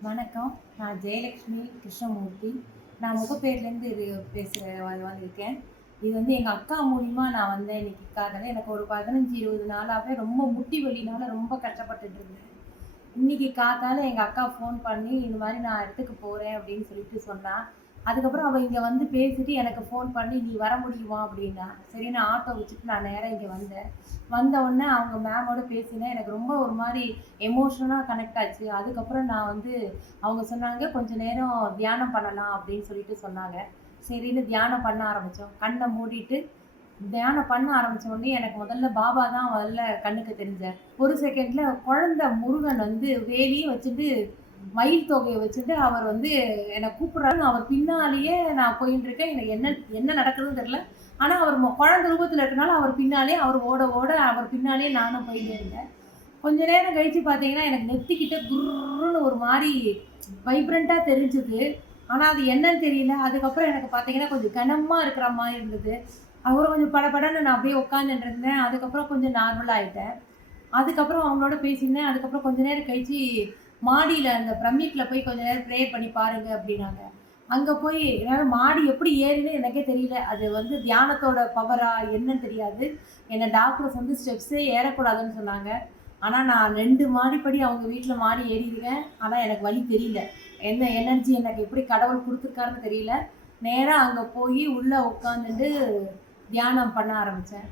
வணக்கம். நான் ஜெயலக்ஷ்மி கிருஷ்ணமூர்த்தி. நான் முகப்பேர்லேருந்து வந்திருக்கேன். இது வந்து எங்க அக்கா மூலியமா நான் வந்தேன் இன்னைக்கு காலையில. எனக்கு ஒரு 15, 20 நாளாவே ரொம்ப முட்டி வலினால ரொம்ப கஷ்டப்பட்டுட்டு இருந்தேன். இன்னைக்கு காத்தால எங்க அக்கா ஃபோன் பண்ணி, "இந்த மாரி நான் இடத்துக்கு போறேன்" அப்படின்னு சொல்லிட்டு சொன்னா. அதுக்கப்புறம் அவ இங்க வந்து பேசிட்டு எனக்கு ஃபோன் பண்ணி, "நீ வர முடியுமா?" அப்படின்னா. சரின்னு ஆட்டோ வச்சுட்டு நான் நேரா இங்க வந்தேன். வந்த உடனே அவங்க மேமோட பேசினேன். எனக்கு ரொம்ப ஒரு மாரி எமோஷனலா கனெக்ட் ஆச்சு. அதுக்கப்புறம் நான் வந்து அவங்க சொன்னாங்க, "கொஞ்ச நேரம் தியானம் பண்ணலாம்" அப்படின்னு சொல்லிட்டு சொன்னாங்க. சரின்னு தியானம் பண்ண ஆரம்பிச்சோம். கண்ண மூடிட்டு தியானம் பண்ண ஆரம்பிச்ச உடனே எனக்கு முதல்ல பாபா தான் முதல்ல கண்ணுக்கு தெரிஞ்சார். ஒரு செகண்ட்ல குழந்தை முருகன் வந்து வேலியும் வச்சுட்டு, மயில் தொகைய வச்சுட்டு அவர் வந்து என்ன கூப்பிடுறாரு. அவர் பின்னாலேயே நான் போயிட்டு இருக்கேன். எனக்கு என்ன என்ன நடக்குதுன்னு தெரியல. ஆனா அவர் குழந்தை ரூபத்துல இருக்கனால அவர் பின்னாலேயே அவர் ஓட ஓட அவர் பின்னாலேயே நானும் போயிட்டே இருந்தேன். கொஞ்ச நேரம் கழிச்சு பார்த்தீங்கன்னா, எனக்கு நெத்திக்கிட்ட குர்ருன்னு ஒரு மாரி வைப்ரன்ட்டா தெரிஞ்சுது. ஆனா அது என்னன்னு தெரியல. அதுக்கப்புறம் எனக்கு பார்த்தீங்கன்னா, கொஞ்சம் கனமா இருக்கிற மாரி இருந்தது. அப்புறம் கொஞ்சம் படபடன்னு நான் அப்படியே உட்காந்துட்டு இருந்தேன். அதுக்கப்புறம் கொஞ்சம் நார்மல் ஆயிட்டேன். அதுக்கப்புறம் அவங்களோட பேசியிருந்தேன். அதுக்கப்புறம் கொஞ்ச நேரம் கழிச்சு, மாடியில அந்த பிரமிட்ல போய் கொஞ்ச நேரம் ப்ரேயர் பண்ணி பாருங்க அப்டின்னாங்க. அங்க போய் என்னால மாடி எப்படி ஏறினேன்னு எனக்கே தெரியல. அது வந்து தியானத்தோட பவரா என்னன்னு தெரியாது. என்ன டாக்டர்ஸ் வந்து ஸ்டெப்ஸே ஏறக்கூடாதுன்னு சொன்னாங்க. ஆனா நான் 2 மாடிப்படி அவங்க வீட்ல மாடி ஏறியிருக்கேன். ஆனா எனக்கு வலி தெரியல. என்ன எனர்ஜி எனக்கு எப்படி கடவுள் குடுத்துருக்காருன்னு தெரியல. நேரா அங்க போயி உள்ள உட்காந்துட்டு தியானம் பண்ண ஆரம்பிச்சேன்.